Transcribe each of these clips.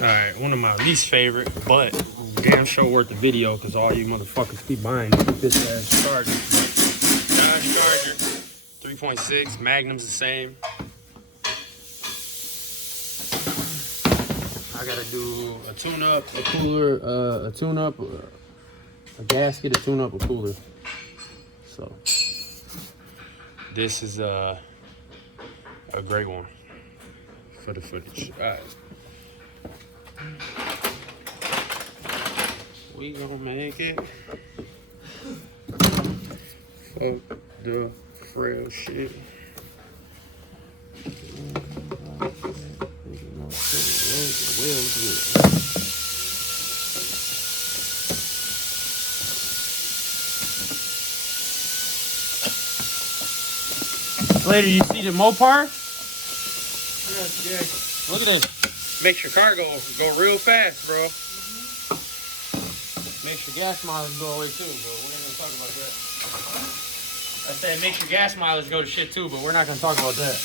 Alright, one of my least favorite, but damn sure worth the video because all you motherfuckers keep buying this ass charger. Dodge Charger, 3.6, Magnum's the same. I gotta do a tune-up, a cooler, a tune-up, a gasket, a tune-up, a cooler. So, this is a great one for the footage. Alright. We gonna make it. Fuck the frail shit. Later, you see the Mopar? Look at this. Makes your car go real fast, bro. Makes your gas mileage go away too, but we're not gonna talk about that. I said it makes your gas mileage go to shit too, but we're not gonna talk about that.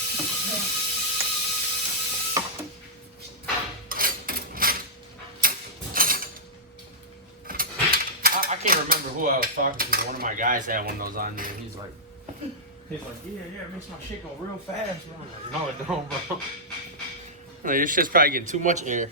I can't remember who I was talking to, but one of my guys had one of those on there, and he's like, yeah, it makes my shit go real fast, bro. I'm like, no, it don't, bro. Like, this shit's probably getting too much air.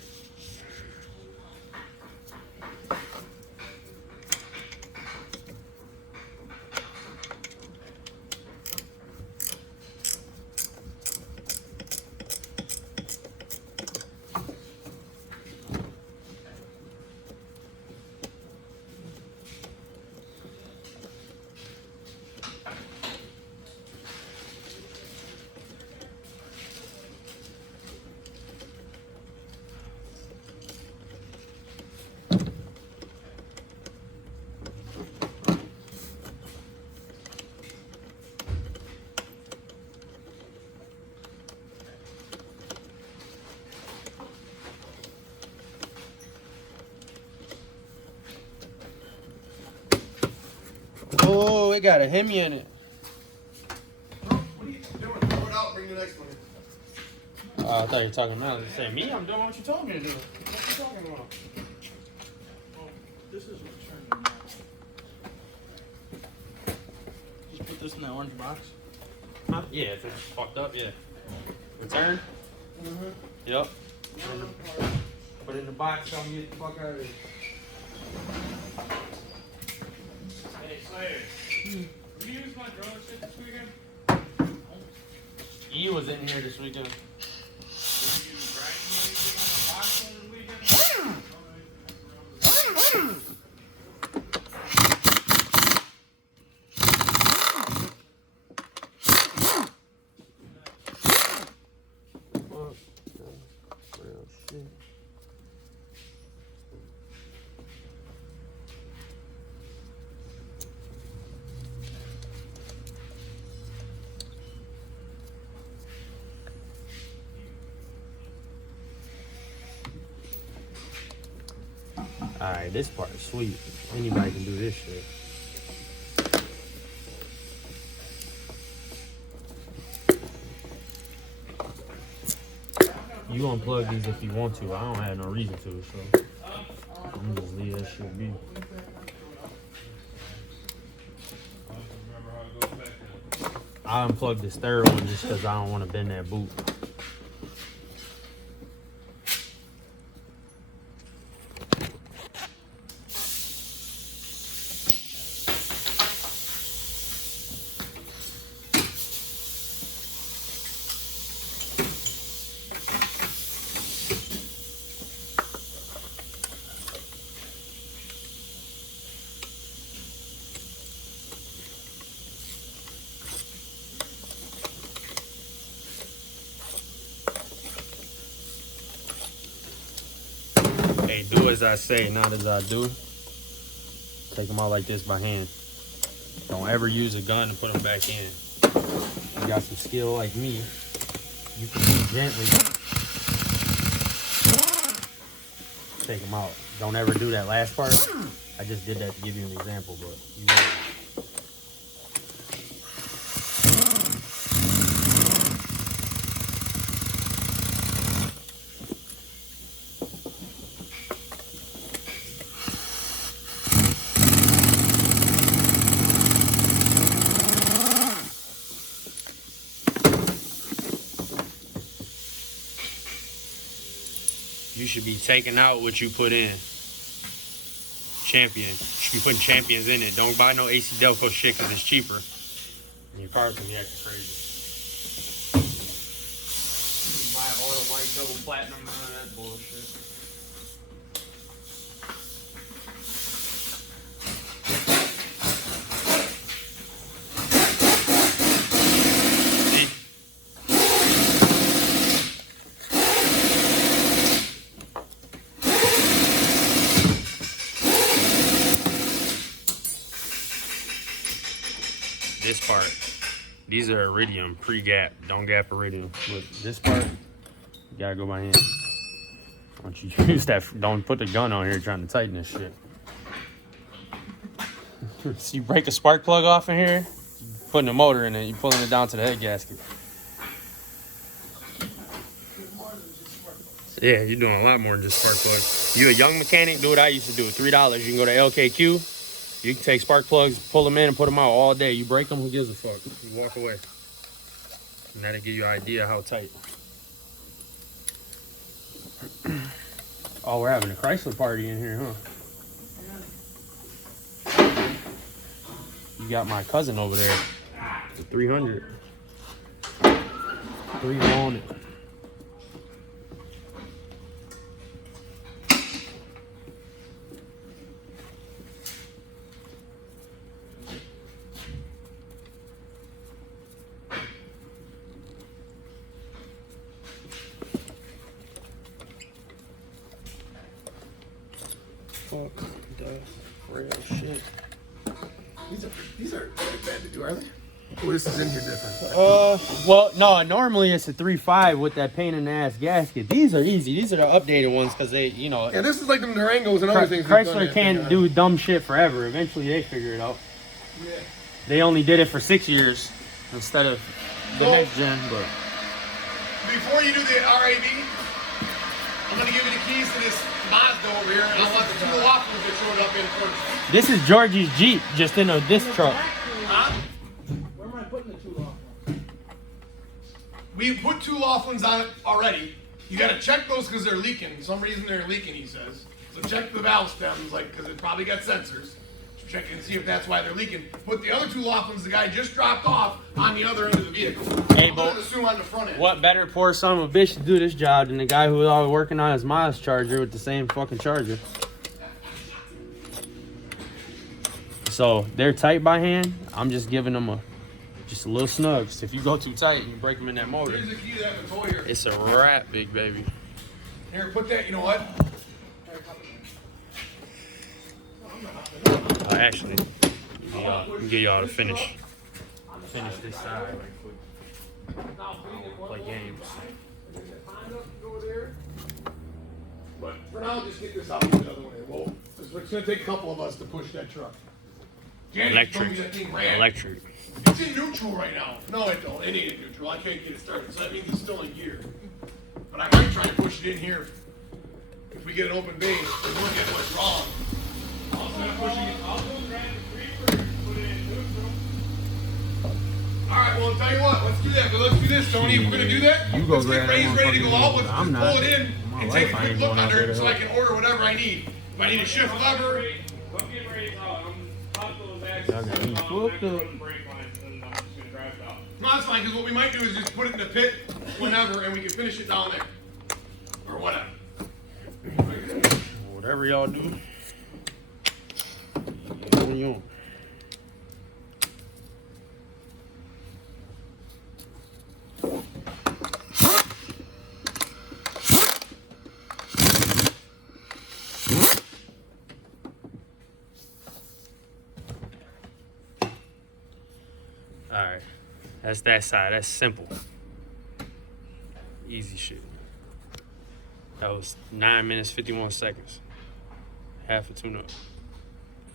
Oh, it got a Hemi in it. What are you doing? Throw it out, bring the next one in. I thought you were talking about it. Say me? I'm doing what you told me to do. What you talking about? Oh, this is what's turning out. Just put this in that orange box. Huh? Yeah, if it's fucked up, yeah. Return? Mm-hmm. Yep. Put it in the box, tell me get the fuck out of here. Hey, Slayer. Will you use my drone shit this weekend? E was in here this weekend. Will you use anything on the box on the weekend? Real shit. Alright, this part is sweet. Anybody can do this shit. You unplug these if you want to. I don't have no reason to, so I'm just leave that shit be. I unplugged this third one just because I don't want to bend that boot. Hey, do as I say, not as I do. Take them out like this by hand. Don't ever use a gun to put them back in. You got some skill like me, you can gently take them out. Don't ever do that last part. I just did that to give you an example, but you know. You should be taking out what you put in. Champion. You should be putting champions in it. Don't buy no AC Delco shit because it's cheaper. And your car's gonna be acting crazy. Buy all the white double platinum and all that bullshit. This part, these are iridium, pre-gap, don't gap iridium. But this part, you gotta go by hand. Once you use that, don't put the gun on here trying to tighten this shit. So you break a spark plug off in here, putting the motor in it, you pulling it down to the head gasket. Yeah, you're doing a lot more than just spark plug. You a young mechanic, do what I used to do. $3, you can go to LKQ. You can take spark plugs, pull them in, and put them out all day. You break them, who gives a fuck? You walk away. And that'll give you an idea how tight. Oh, we're having a Chrysler party in here, huh? You got my cousin over there. The 300. 3 on it. Fuck the real shit. These are bad to do, are they? Oh, this is in here different. Well, no, normally it's a 3.5 with that pain in the ass gasket. These are easy. These are the updated ones because they, you know. Yeah, this is like them Durangos and other things. Chrysler can't do dumb shit forever. Eventually they figure it out. Yeah. They only did it for 6 years instead of the next gen, but. Before you do the RAV, I'm going to give you the keys to this Mazda over here, and I want the 2 Laughlins that showed up in first. This is Georgie's Jeep, just in a disc truck. Huh? Where am I putting the 2 Laughlins? We put 2 Laughlins on it already. You got to check those because they're leaking. For some reason they're leaking, he says. So check the valve stems, like, because it probably got sensors. Check and see if that's why they're leaking. Put the other 2 Laughlins the guy just dropped off on the other end of the vehicle. Hey, I'm Bo, gonna assume on the front end. what better poor son of a bitch to do this job than the guy who was always working on his Miles charger with the same fucking charger? So they're tight by hand. I'm just giving them just a little snugs. If you go too tight and you break them in that motor, Here's the key to that toy here. it's a wrap, big baby. Here, put that, you know what? Actually, get y'all to finish this side. Play games. But for now, just get this out the other way. Well, it's going to take a couple of us to push that truck. Danny told me that thing ran. Electric. It's in neutral right now. No, it don't. It ain't in neutral. I can't get it started. So that means it's still in gear. But I might try to push it in here. If we get an open bay, we won't get what's wrong. Alright, well, I'll tell you what, let's do that. But let's do this, Tony. If we're going to do that, You go let's get grab Ray's that ready to go out. Let's I'm just not. pull it in My and wife, take a I quick ain't look going out under there it to so I help. can order whatever I need. If I need a shift lever, no, that's fine, because what we might do is just put it in the pit whenever and we can finish it down there. Or whatever. Whatever y'all do. You. Alright, that's that side. That's simple. Easy shit. That was 9 minutes, 51 seconds. Half a tune-up.